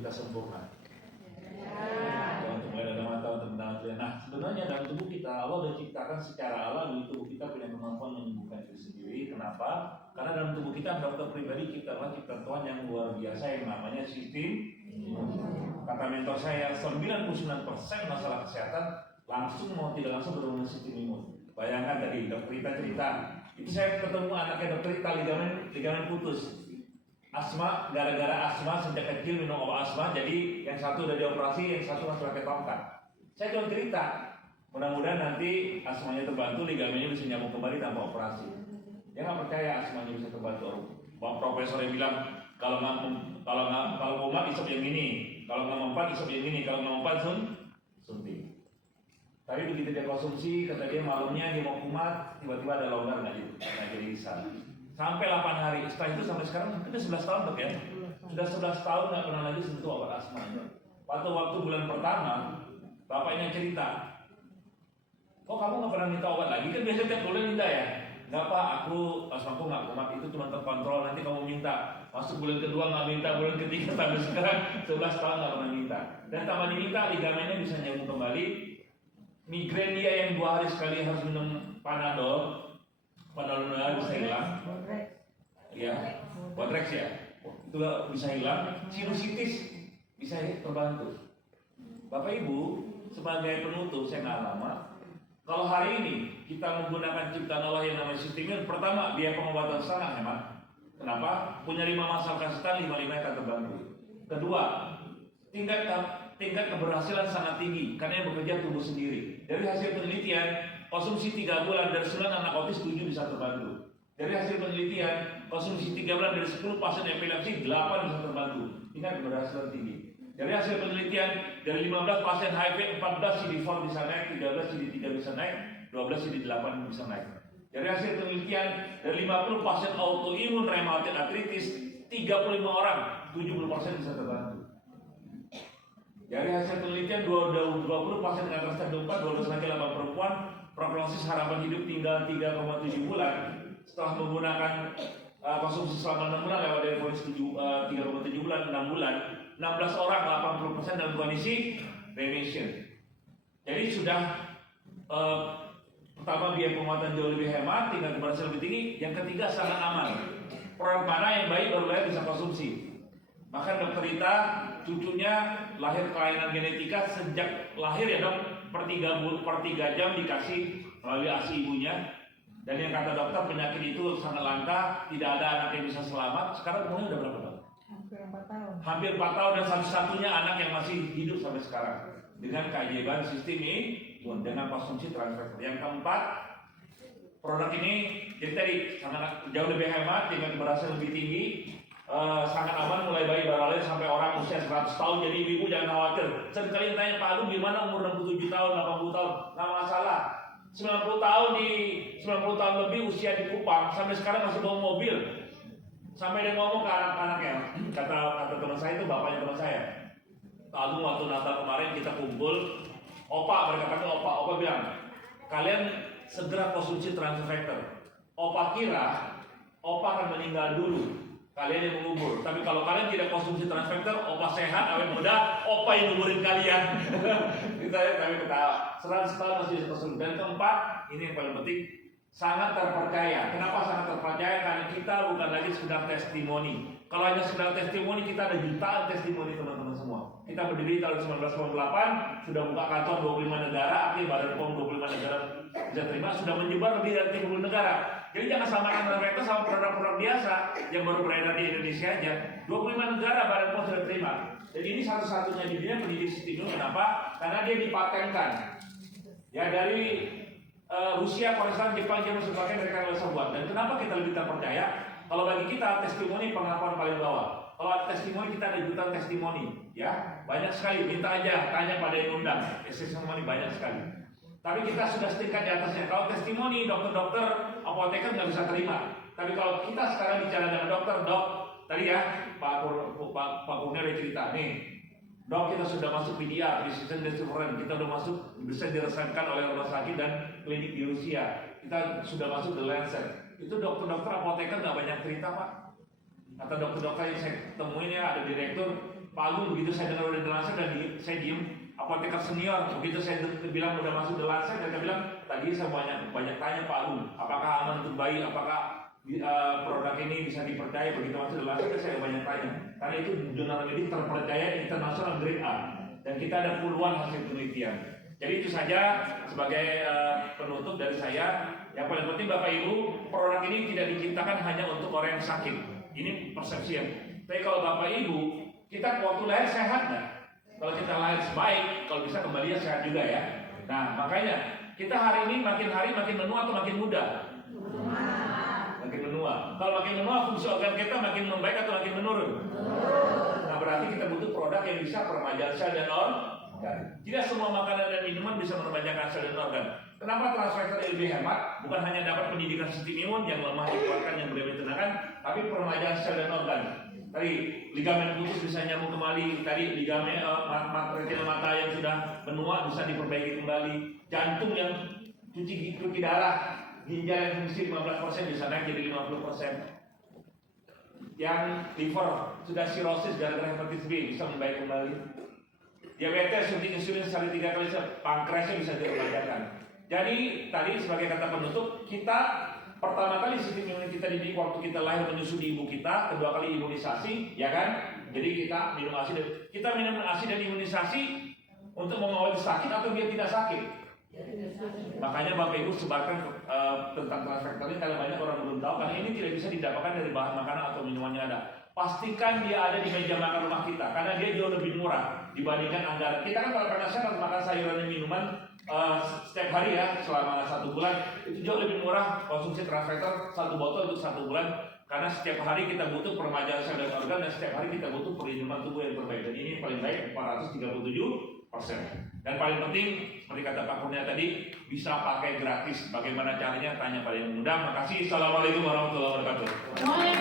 kita sempurna. Untuk ada mata, untuk mendengar telinga. Nah, sebenarnya dalam tubuh kita Allah sudah ciptakan secara alami, tubuh kita punya kemampuan menyembuhkan diri sendiri. Kenapa? Karena dalam tubuh kita dokter pribadi kita adalah ciptaan Tuhan yang luar biasa yang namanya sistem imun. Kata mentor saya, 99% masalah kesehatan langsung mau tidak langsung berhubungan sistem imun. Bayangkan tadi dokter Rita cerita, itu saya ketemu anaknya dokter Rita ligamen putus. Asma, gara-gara asma sejak kecil minum obat asma, jadi yang satu udah dioperasi, yang satu masih pakai tongkat. Saya cuma cerita, mudah-mudahan nanti asmanya terbantu, ligamennya bisa nyambung kembali tanpa operasi. Dia nggak percaya asmanya bisa terbantu. Bapak profesor yang bilang kalau kumat isap yang ini, kalau nggak mempan isap yang ini, kalau nggak mempan suntik. Tapi begitu dia konsumsi, kata dia malamnya dia mau kumat, tiba-tiba ada longgar nggak jadi bisa. Sampai 8 hari, setelah itu sampai sekarang sudah 11 tahun dok ya. Sudah 11 tahun nggak pernah lagi sentuh obat asma. Waktu bulan pertama, bapaknya cerita, kok kamu nggak pernah minta obat lagi? Kan biasanya tiap bulan minta ya. Nggak pak, asmaku nggak kumat, itu cuma terkontrol, nanti kamu minta. Masuk bulan kedua nggak minta, bulan ketiga sampai sekarang 11 tahun nggak pernah minta. Dan tambah diminta, ligamennya bisa nyambung kembali. Migrain dia yang 2 hari sekali harus minum Panadol bisa hilang. Ya, Bodrex ya, itu bisa hilang. Sinusitis bisa terbantu. Bapak Ibu, sebagai penutup saya nggak lama. Kalau hari ini kita menggunakan ciptaan Allah yang namanya sistem imun, pertama biaya pengobatan sangat hemat. Kenapa? Punya 5 masalah kesehatan, 5 akan terbantu. Kedua, tingkat keberhasilan sangat tinggi karena yang bekerja tubuh sendiri. Dari hasil penelitian, konsumsi 3 bulan dari 9 anak autis 7 bisa terbantu. Dari hasil penelitian, konsumsi 3 bulan dari 10 pasien epilepsi 8 bisa terbantu. Tingkat keberhasilan tinggi. Dari hasil penelitian, dari 15 pasien HIV 14 CD4 bisa naik, 13 CD3 bisa naik, 12 CD8 bisa naik. Dari hasil penelitian, dari 50 pasien autoimun rheumatoid arthritis 35 orang, 70% bisa terbantu. Dari hasil penelitian 20 pasien dengan kanker stadium 4, 12 laki-laki 8 perempuan, prognosis harapan hidup tinggal 3,7 bulan. Setelah menggunakan konsumsi selama 6 bulan lewat dari vonis 3,7 bulan, 6 bulan, 16 orang 80% dalam kondisi remission. Jadi sudah pertama biaya pengobatan jauh lebih hemat, tingkat keberhasilan lebih tinggi. Yang ketiga sangat aman. Orang mana yang baik baru bisa konsumsi. Bahkan dokter Rita cucunya lahir kelainan genetika sejak lahir ya dok, per 3 jam dikasih melalui ASI ibunya. Dan yang kata dokter penyakit itu sangat langka, tidak ada anak yang bisa selamat. Sekarang umurnya udah berapa dok? Hampir 4 tahun. Hampir 4 tahun dan satu-satunya anak yang masih hidup sampai sekarang dengan keajaiban sistem imun dengan konsumsi transfer. Yang keempat, produk ini jadi tadi sangat jauh lebih hemat, dengan keberhasilan lebih tinggi. Sangat aman mulai bayi baru lahir sampai orang usia 100 tahun. Jadi ibu jangan khawatir. Seringkali tanya Pak Agung gimana umur 67 tahun, 80 tahun, nggak masalah. 90 tahun lebih usia di Kupang sampai sekarang masih bawa mobil. Sampai dia ngomong ke anak-anaknya, kata teman saya itu bapaknya teman saya. Pak Agung waktu Natal kemarin kita kumpul, mereka panggil Opa bilang, kalian segera konsumsi transfer factor. Opa kira Opa akan meninggal dulu. Kalian yang mengubur, tapi kalau kalian tidak konsumsi transfektor, Opa sehat, awet muda, Opa yang nguburin kalian. Kami ketawa. 100 tahun masih bisa konsumsi. Dan keempat, ini yang paling penting, sangat terpercaya. Kenapa sangat terpercaya? Karena kita bukan lagi sekedar testimoni. Kalau hanya sekedar testimoni, kita ada jutaan testimoni teman-teman semua. Kita berdiri tahun 1998, sudah buka kantor 25 negara, artinya Badan POM 25 negara bisa terima, sudah menyebar lebih dari 30 negara. Jadi jangan samakan mereka sama produk-produk biasa yang baru beredar di Indonesia aja. 25 negara Badan POM sudah terima. Jadi ini satu-satunya di dunia pendidik sistem imun. Kenapa? Karena dia dipatenkan. Ya dari Rusia, Korea Selatan, Jepang, Jerman, sebagainya mereka nggak bisa buat. Dan kenapa kita lebih terpercaya? Kalau bagi kita testimoni pengakuan paling bawah. Kalau ada testimoni kita ada jutaan testimoni, ya banyak sekali. Minta aja tanya pada yang undang. Testimoni banyak sekali. Tapi kita sudah setingkat di atasnya. Kalau testimoni dokter-dokter, apoteker nggak bisa terima. Tapi kalau kita sekarang bicara dengan dokter, dok, tadi ya Pak Kurnia udah cerita nih. Dok, kita sudah masuk PDR, Precision Development. Kita sudah masuk, bisa diresmikan oleh rumah sakit dan klinik di Rusia. Kita sudah masuk The Lancet. Itu dokter-dokter apoteker nggak banyak cerita Pak. Kata dokter-dokter yang saya temuin ya, ada direktur, Pak Agung begitu saya dengar udah The Lancet dan saya diem. Apoteker senior begitu saya bilang udah masuk The Lancet, mereka bilang tadi saya banyak tanya Pak Agung, apakah aman untuk bayi, apakah produk ini bisa dipercaya. Begitu masuk The Lancet saya banyak tanya, karena itu jurnal medik terpercaya internasional grade A dan kita ada puluhan hasil penelitian. Jadi itu saja sebagai penutup dari saya. Yang paling penting Bapak Ibu, produk ini tidak diciptakan hanya untuk orang yang sakit. Ini persepsi yang. Tapi kalau Bapak Ibu, kita waktu lahir sehat nggak? Kalau kita lahir baik, kalau bisa kembali sehat juga ya. Nah makanya kita hari ini makin hari makin menua atau makin muda? Makin menua. Kalau makin menua, fungsi organ kita makin membaik atau makin menurun? Nah berarti kita butuh produk yang bisa peremajaan sel dan organ. Tidak semua makanan dan minuman bisa meremajakan sel dan organ. Kenapa transfektor lebih hemat? Bukan hanya dapat pendidikan sistem imun yang lemah dikuatkan, yang berbeda tenakan, tapi peremajaan sel dan organ. Tadi ligamen putus bisa nyambung kembali. Tadi ligamen retina mata yang sudah menua bisa diperbaiki kembali. Jantung yang cuci darah, ginjal yang fungsi 15% bisa naik jadi 50%. Yang liver sudah sirosis gara-gara hepatitis B bisa membaik kembali. Diabetes suntik insulin sekali 3 kali, pankreasnya bisa diremajakan. Jadi tadi sebagai kata penutup, kita pertama kali sistem imun kita dididik waktu kita lahir menyusui ibu kita, kedua kali imunisasi, ya kan? Jadi kita minum ASI dan imunisasi untuk mengobati sakit atau dia tidak sakit. Makanya Bapak Ibu sebarkan tentang transfektor ini, karena banyak orang belum tahu, karena ini tidak bisa didapatkan dari bahan makanan atau minuman yang ada. Pastikan dia ada di meja makan rumah kita, karena dia jauh lebih murah dibandingkan Anda. Kita kan kalau pernah sehat makan sayuran dan minuman setiap hari ya selama 1 bulan, itu jauh lebih murah konsumsi transfektor 1 botol untuk 1 bulan, karena setiap hari kita butuh peremajaan sel dan organ dan setiap hari kita butuh perlindungan tubuh yang terbaik, dan ini paling baik 437%. Dan paling penting seperti kata Pak Kurnia tadi, bisa pakai gratis. Bagaimana caranya? Tanya pada yang mudah. Makasih. Assalamualaikum warahmatullahi wabarakatuh.